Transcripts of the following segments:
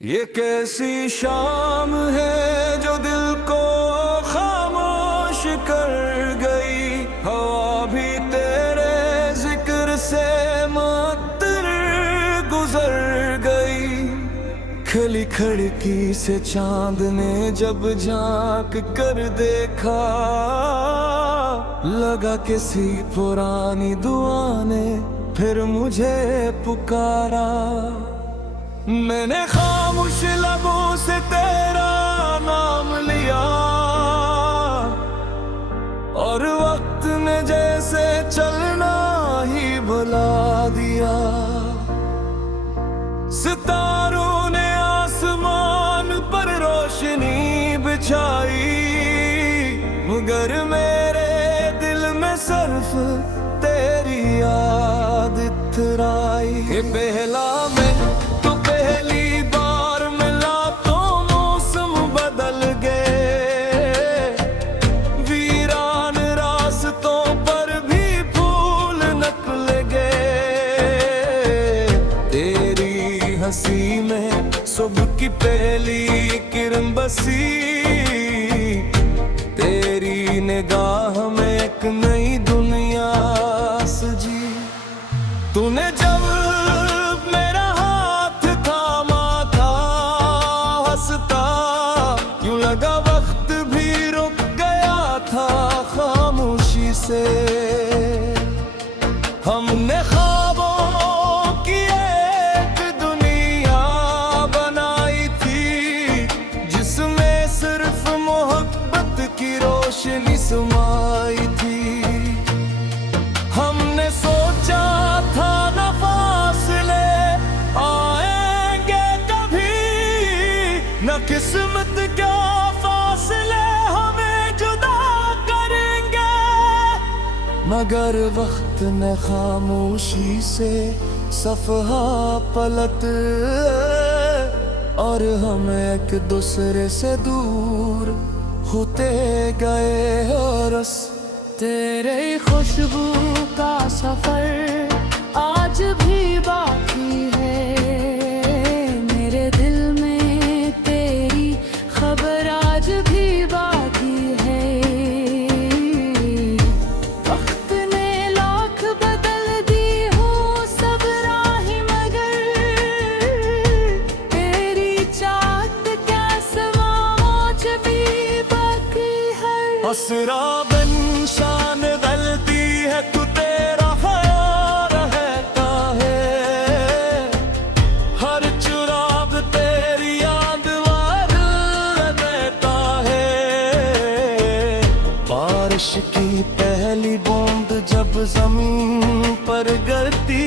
ये कैसी शाम है जो दिल को खामोश कर गई। हवा भी तेरे जिक्र से मुअत्तर गुजर गई। खली खिड़की से चांद ने जब झांक कर देखा, लगा किसी पुरानी दुआ ने फिर मुझे पुकारा। मैंने खामोश लबों से तेरा नाम लिया और वक्त ने जैसे चलना ही भुला दिया। सितारों ने आसमान पर रोशनी बिछाई, मगर मेरे दिल में सिर्फ तेरी याद इतराई। ये पहला मैं तो पहली बार मिला तो मौसम बदल गए। वीरान रास्तों पर भी फूल निकल गए। तेरी हंसी में सुबह की पहली किरण बसी। तेरी निगाह में एक नई दुनिया सजी। तूने जब मेरा हाथ थामा था, हंसता यूं लगा वक्त भी रुक गया था खामोशी से। हमने ख्वाबों की एक दुनिया बनाई थी, जिसमें सिर्फ मोहब्बत की रोशनी समाई थी। हमने सोचा था न फासले आएंगे कभी, न किस्मत क्या फासले हमें जुदा करेंगे। मगर वक्त ने खामोशी से सफहा पलट और हम एक दूसरे से दूर होते गए। और तेरे खुशबू का सफर आज भी बाकी है। मेरे दिल में तेरी खबर आज भी बाकी है। वक्त ने लाख बदल दी हो सब राहें, मगर तेरी चाहत क्या समाज भी बाकी है। असरा बन शान गलती है, तू तेरा ख्याल रहता है। हर चुराग तेरी याद वार रहता है। बारिश की पहली बूंद जब जमीन पर गिरती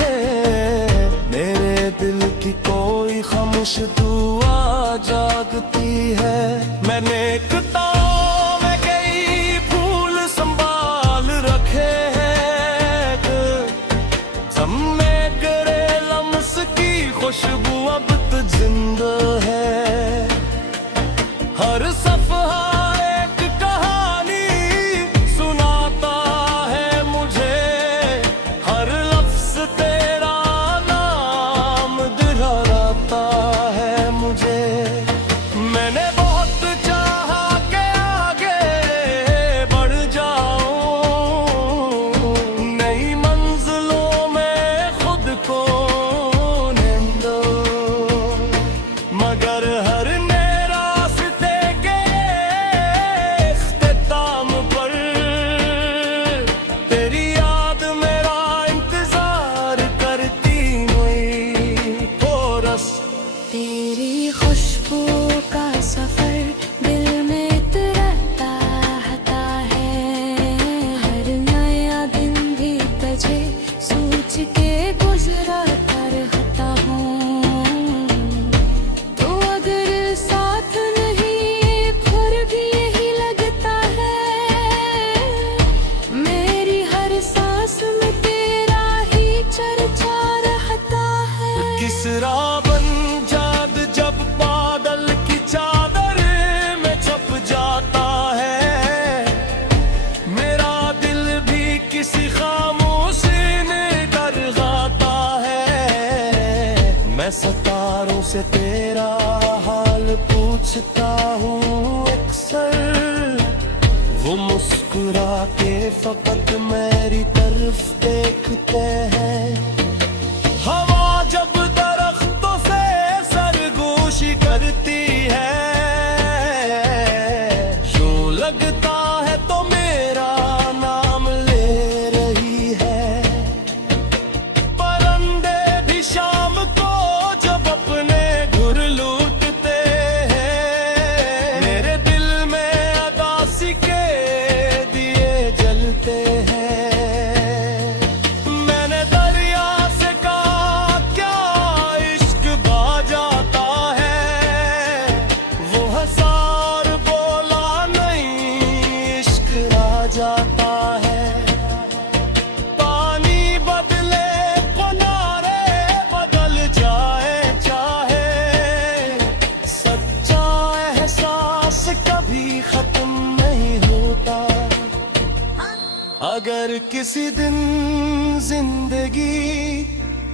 है, मेरे दिल की कोई खामोश दुआ जागती है। मैंने खुशबू अब तो जिंदा है। हर सफहा एक कहानी सुनाता है मुझे। हर लफ्ज तेरा नाम दिलाता है मुझे। मैंने बहुत चाहा कि आगे बढ़ जाऊं, नई मंजिलों में खुद को। मगर हर नए रास्ते के इख्तिताम पर तेरी याद मेरा इंतजार करती हुई कोरस। तेरी खुशबू का सफर दिल में रहता है। हर नया दिन भी तुझे सोच के गुजरा रहता हूँ। तो अगर साथ नहीं फिर भी यही लगता है। मेरी हर सांस में तेरा ही चर्चा रहता है। किसरा बन जाद जब बादल तुझसे तेरा हाल पूछता हूँ अक्सर, वो मुस्कुरा के फकत मेरी तरफ देखते हैं। हवा जब दरख्तों से सरगोशी करती है, यूं लगता है तो मेरा नाम ले रही है। परिंदे भी शाम को जब अपने घुर लूटते हैं, मेरे दिल में अदासी के दिए जलते हैं। मैंने दरिया से कहा क्या इश्क बा जाता है, वो हंसार बोला नहीं इश्क आ जाता है। पानी बदले किनारे बदल जाए चाहे, सच्चा एहसास कभी खत्म नहीं होता। अगर किसी दिन जिंदगी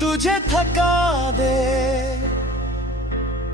तुझे थका दे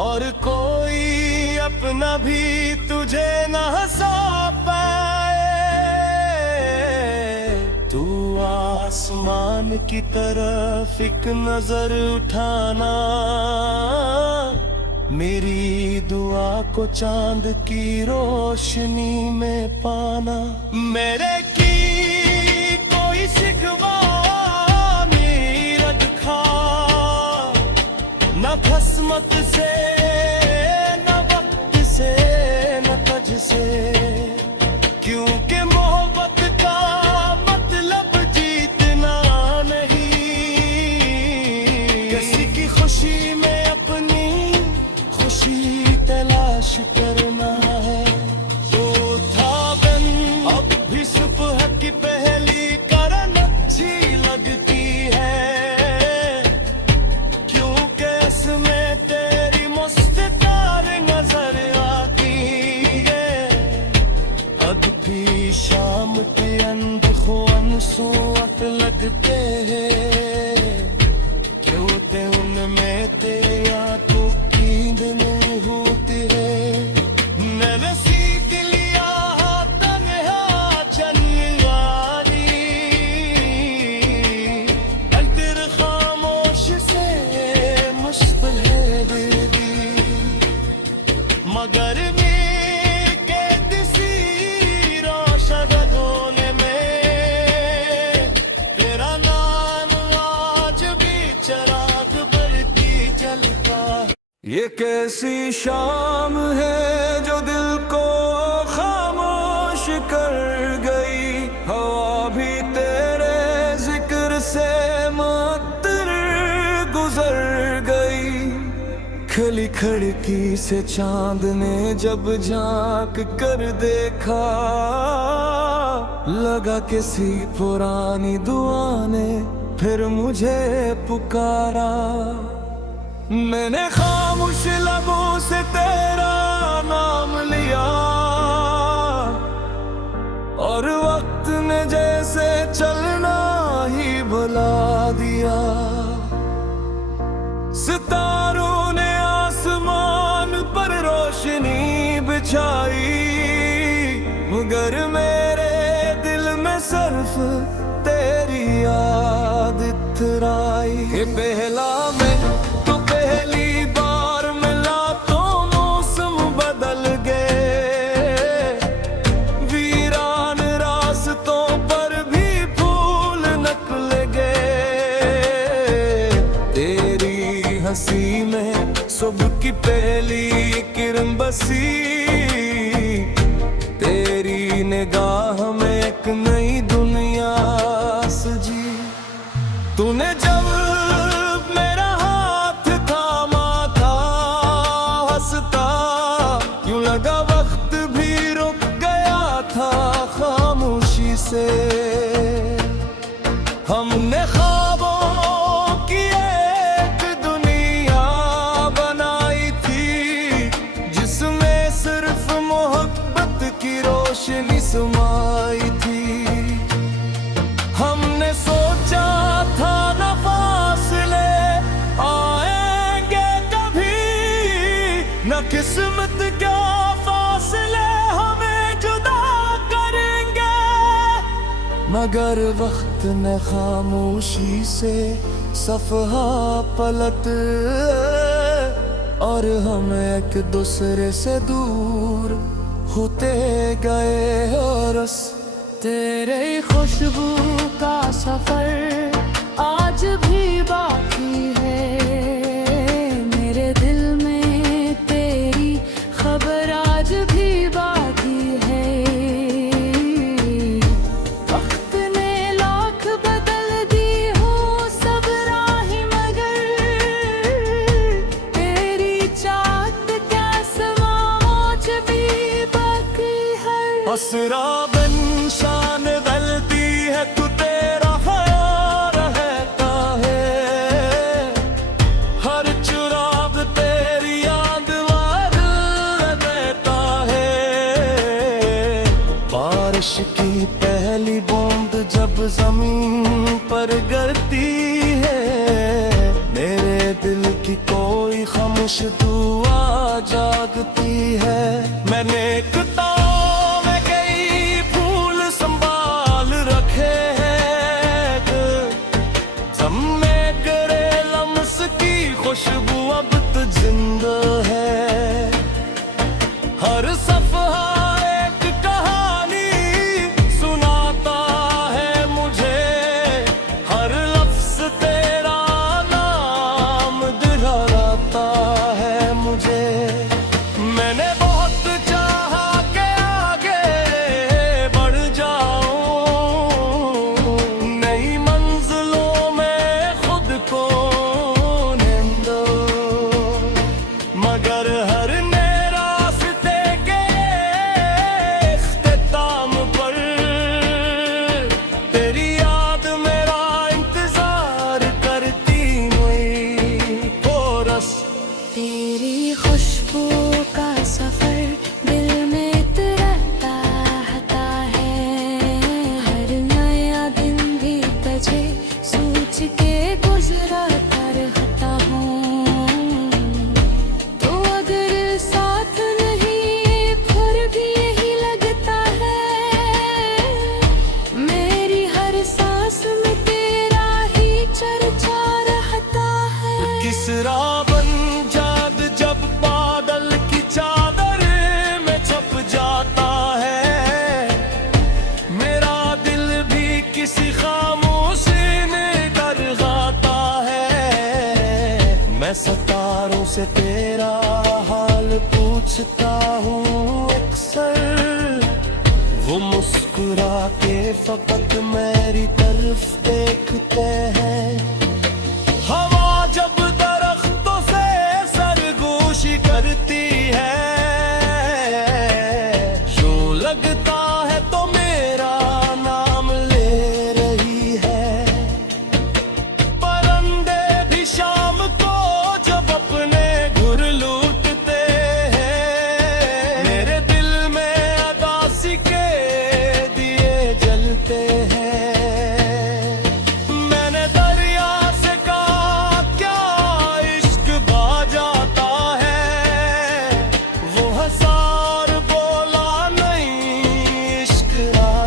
और कोई अपना भी तुझे न हंसा पाए, तू आसमान की तरफ एक नजर उठाना, मेरी दुआ को चांद की रोशनी में पाना। मेरे की कोई शिकवा नहीं रखा, न खस्मत से न वक्त से न तज से, क्योंकि मोहब्बत का मतलब जीतना नहीं, किसी की खुशी में अपनी खुशी तलाश करना है। तो था दिन अब भी सुबह की पहली करन अच्छी लगती है, क्योंकि इसमें तेरी मुस्कुराहट नजर आती है। अब भी शाम के अंधेरों अनसुअत लगते हैं, क्यों ते उनमें तेरे आंखों की दिन होती है। मैंने सीख लिया तन्हा चलियारी, अंतर खामोश से मुश्किल है दीदी, मगर ये कैसी शाम है जो दिल को खामोश कर गई, हवा भी तेरे जिक्र से मुअत्तर गुजर गई। खली खिड़की से चांद ने जब झांक कर देखा, लगा किसी पुरानी दुआ ने फिर मुझे पुकारा। मैंने खामोश लबों से तेरा नाम लिया, और वक्त ने जैसे चलना ही भुला दिया। सितारों ने आसमान पर रोशनी बिछाई, मगर मेरे दिल में सिर्फ तेरी याद इतराई। ये पहला मैं तो पहली बार मिला तो मौसम बदल गए, वीरान रास्तों पर भी फूल निकल गए। तेरी हंसी में सुबह की पहली किरण बसी, तेरी निगाह में एक नई दुनिया सजी। तूने जब मेरा हाथ थामा था, हंसता यूं लगा वक्त भी रुक गया था खामोशी से। हमने ख्वाबों की एक दुनिया बनाई थी, जिसमें सिर्फ मोहब्बत की रोशनी समाई थी। हमने सोचा था नफा न किस्मत क्या फासले हमें जुदा करेंगे, मगर वक्त ने खामोशी से सफहा पलट और हम एक दूसरे से दूर होते गए। और तेरे खुशबू का सफर आज भी बाकी है, मेरे दिल में तेरी खबर आज भी बाकी है। वक्त ने लाख बदल दी हो सब राहें, मगर तेरी चाहत क्या समाज भी बाकी है। असरा बन शान गलती है तू तेरा ख्याल रहता है, हर चुराग तेरी याद वार रहता है। बारिश की पहली बूंद जब जमीन पर गिरती है, मेरे दिल की कोई खामोश दुआ जागती है। मैंने खुशबू अब तो जिंदा है, हर सफहा एक कहानी सुनाता है मुझे, हर लफ्ज तेरा नाम दिलाता है मुझे। मैंने बहुत चाहा कि आगे बढ़ जाऊं, नई मंजिलों में खुद को, मगर हर नए रास्ते के इख्तिताम पर तेरी याद मेरा इंतजार करती हुई। कोरस तेरी खुशबू का सफर दिल में तरता है, हर नया दिन भी तुझे सोच के गुजरा करता हूँ। किसरा बन जाद जब बादल की चादर में छप जाता है, मेरा दिल भी किसी खामोशी में डर जाता है। मैं सितारों से तेरा हाल पूछता हूँ अक्सर, वो मुस्कुरा के फकत मेरी तरफ देखते हैं। हवा जब दरख्तों से सरगोशी करती है, यूं लगता है तो मेरा नाम ले रही है। परिंदे भी शाम को जब अपने घुर लूटते हैं, मेरे दिल में अदासी के दिए जलते हैं।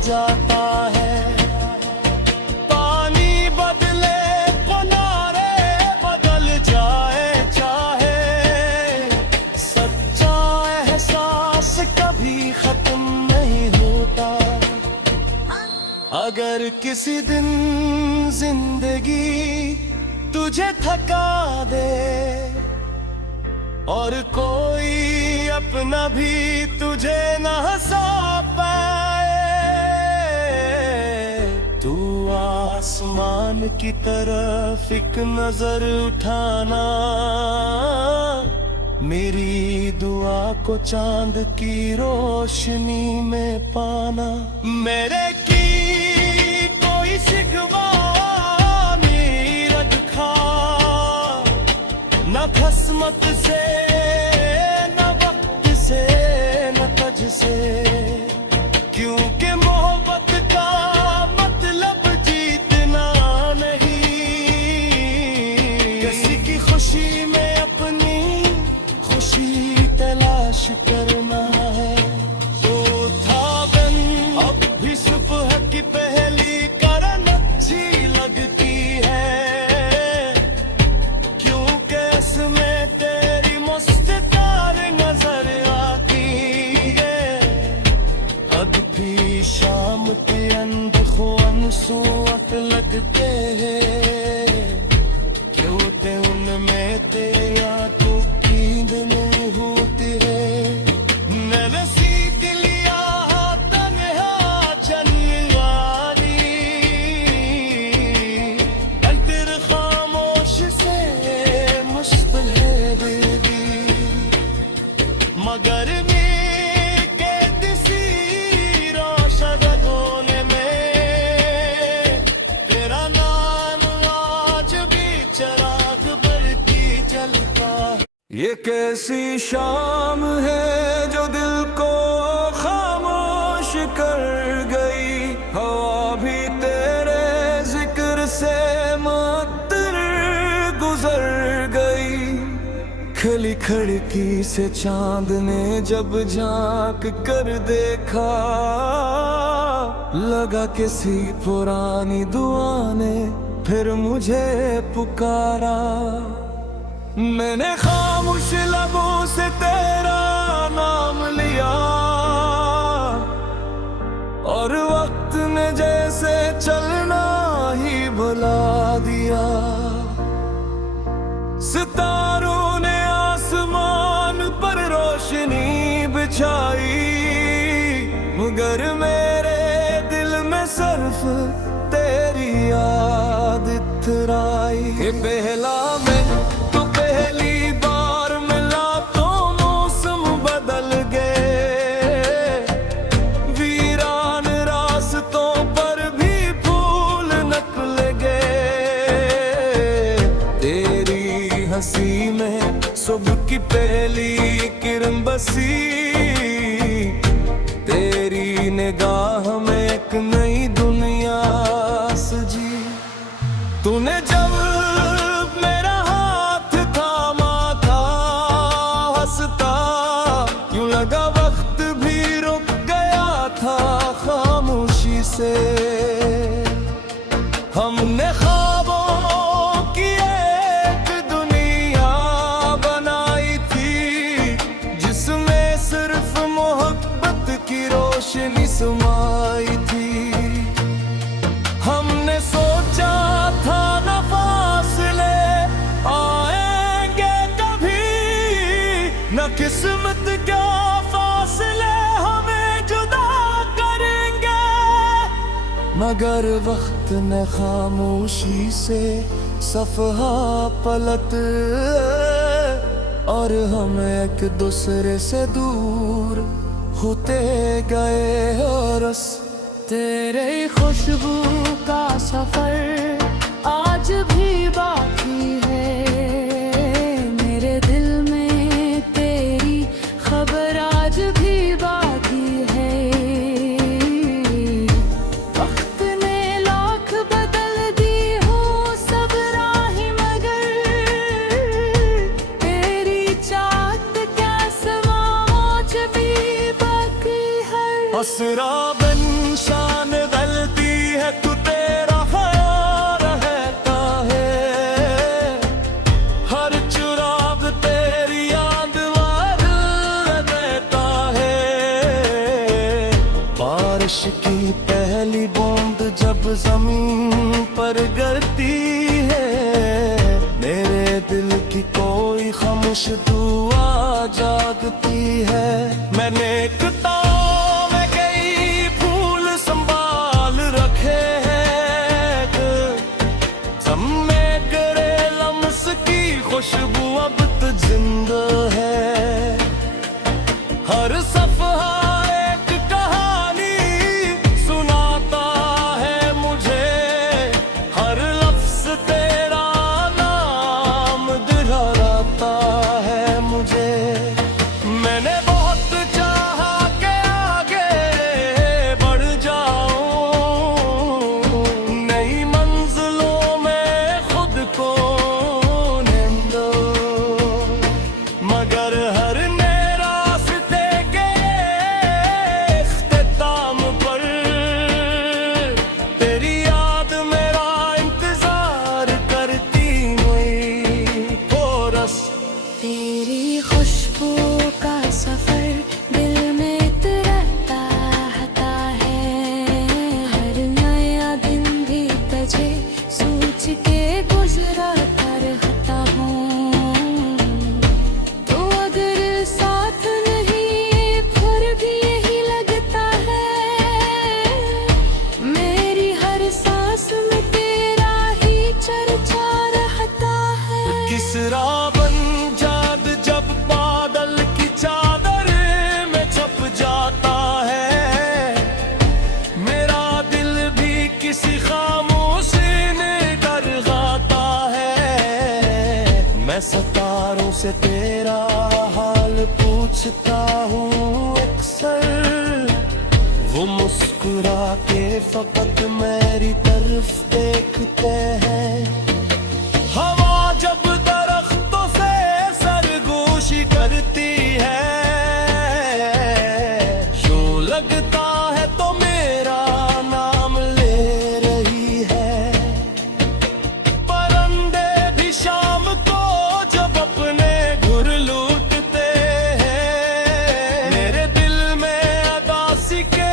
जाता है पानी बदले किनारे बदल जाए, चाहे सच्चा एहसास कभी खत्म नहीं होता। अगर किसी दिन जिंदगी तुझे थका दे और कोई अपना भी तुझे न हंसा पाए, तू आसमान की तरफ एक नजर उठाना, मेरी दुआ को चांद की रोशनी में पाना। मेरे की कोई शिकवा नहीं रखा, न खस्मत से न वक्त से न तज से, क्योंकि मोहब्बत का मतलब जीतना नहीं, किसी की खुशी में अपनी खुशी के क्यों ते उनमें ते या तू की दिन होती रे नरसी दिलिया तन्हा चनियारी अंतर खामोश से मुश्किल है बेबी मगर ये कैसी शाम है जो दिल को खामोश कर गई हवा भी तेरे जिक्र से मुअत्तर गुजर गई खली खिड़की से चांद ने जब झांक कर देखा लगा किसी पुरानी दुआ ने फिर मुझे पुकारा मैंने खामोश लबों से तेरा नाम लिया और वक्त ने जैसे चलना ही भुला दिया सितारों ने आसमान पर रोशनी बिछाई मगर मेरे दिल में सिर्फ तेरी याद इतराई ये पहला मैं पहली बार मिला तो मौसम बदल गए वीरान रास्तों पर भी फूल निकल गए तेरी हंसी में सुबह की पहली किरण बसी तेरी निगाह में एक नई दुनिया सजी तूने जब लगा वक्त भी रुक गया था खामोशी से हमने ख्वाबों की एक दुनिया बनाई थी जिसमें सिर्फ मोहब्बत की रोशनी समाई थी हमने सोचा था न फासले आएंगे कभी न किस्मत क्या फासले हमें जुदा करेंगे मगर वक्त ने खामोशी से सफहा पलट और हम एक दूसरे से दूर होते गए और तेरे खुशबू का सफर आज भी बाकी है मेरे दिल में तेरी खबर आज भी बाकी है वक्त ने लाख बदल दी हो सब राहें मगर तेरी चाहत क्या समाज भी बाकी है असरा बन शान गलती है तू तेरा ख्याल रहता है हर चुराग तेरी याद वार देता है बारिश की पहली बूंद जब जमीन पर गिरती है मेरे दिल की कोई खामोश दुआ जागती है मैंने खुशबू अब तो जिंदा है हर सफहा एक कहानी सुनाता है मुझे हर लफ्ज तेरा नाम दिलाता है मुझे मैंने बहुत चाहा के आगे बढ़ जाऊं नई मंजिलों में खुद को मगर हर नए रास्ते के इख्तिताम पर तेरी याद मेरा इंतजार करती हुई कोरस तेरी खुशबू का सफर दिल में रहता है हर नया दिन भी तुझे से तेरा हाल पूछता हूँ अक्सर, वो मुस्कुरा के फकत मेरी तरफ देखते हैं। हवा जब दरख्तों से सरगोशी करती है, यूं लगता है तो मेरा नाम ले रही है। परिंदे भी शाम को जब अपने घुर लूटते हैं, मेरे दिल में अदासी के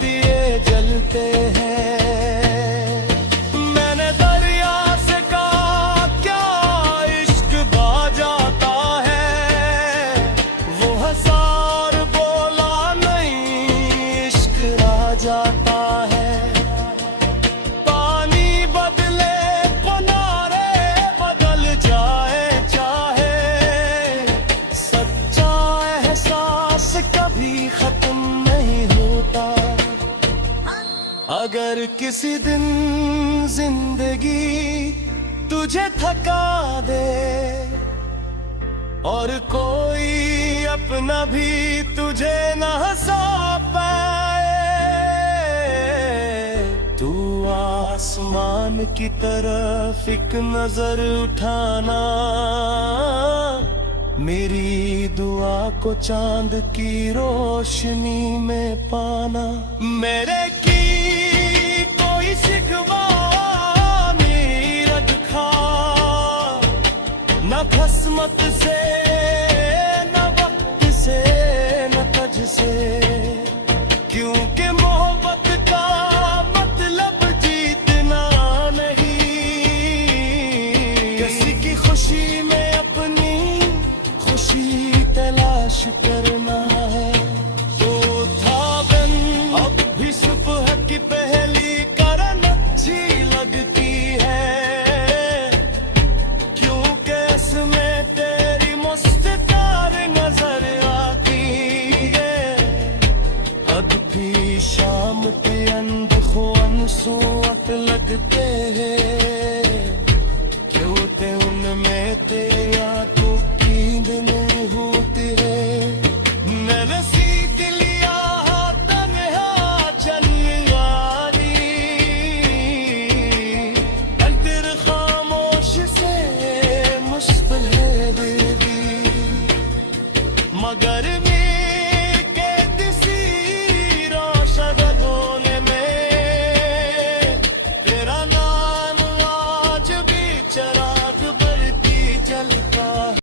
दिए जलते हैं। मैंने दरिया से कहा क्या इश्क बहा जाता है, वो हंसा और बोला नहीं इश्क आ जाता है। पानी बदले किनारे बदल जाए चाहे, सच्चा एहसास कभी खत्म नहीं होता। अगर किसी दिन जिंदगी तुझे थका दे और कोई अपना भी तुझे न हंसा पाए, तू आसमान की तरफ एक नजर उठाना, मेरी दुआ को चांद की रोशनी में पाना। मेरे की कोई शिकवा नहीं रखा, न खस्मत से न वक्त से न तज से, क्योंकि मोहब्बत का मतलब जीतना नहीं, किसी की खुशी में अपनी खुशी तलाश करना।